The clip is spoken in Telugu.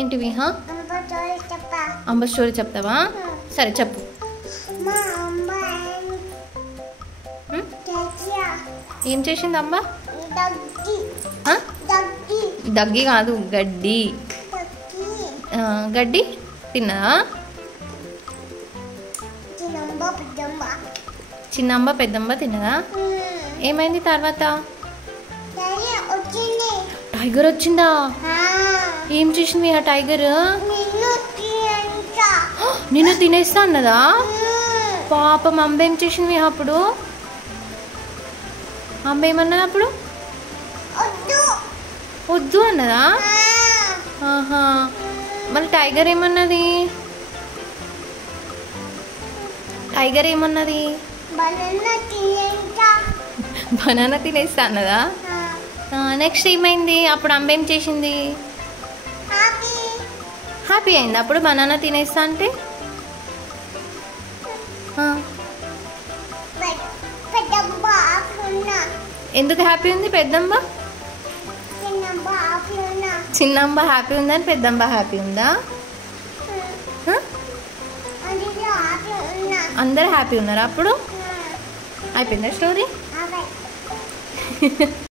ఏంటివి? అంబ స్టోరీ చెప్తావా? సరే చెప్పు. ఏం చేసింది అంబ? దగ్గి కాదు, గడ్డి. గడ్డి తిన్నదా? చిన్నంబ పెద్దంబ తిన్నదా? ఏమైంది తర్వాత? టైగర్ వచ్చిందా? ఏం చేసింది ఆ టైగర్? నిన్ను తినేస్తా అన్నదా? పాపం అంబ ఏం చేసింది అప్పుడు? అంబ ఏమన్నది అప్పుడు? వద్దు అన్నదా? ఆహా, మరి టైగర్ ఏమన్నది? టైగర్ ఏమన్నది? బనానా తినేస్తా అన్నదా? నెక్స్ట్ ఏమైంది అప్పుడు? అంబ ఏం చేసింది? హ్యాపీ అయింది అప్పుడు బనానా తినేస్తా అంటే? ఎందుకు హ్యాపీ ఉంది పెద్దంబ? చిన్నంబ హ్యాపీ ఉందని పెద్దంబ హ్యాపీ ఉందా? అందరు హ్యాపీ ఉన్నారు అప్పుడు? అయిపోయిందా స్టోరీ?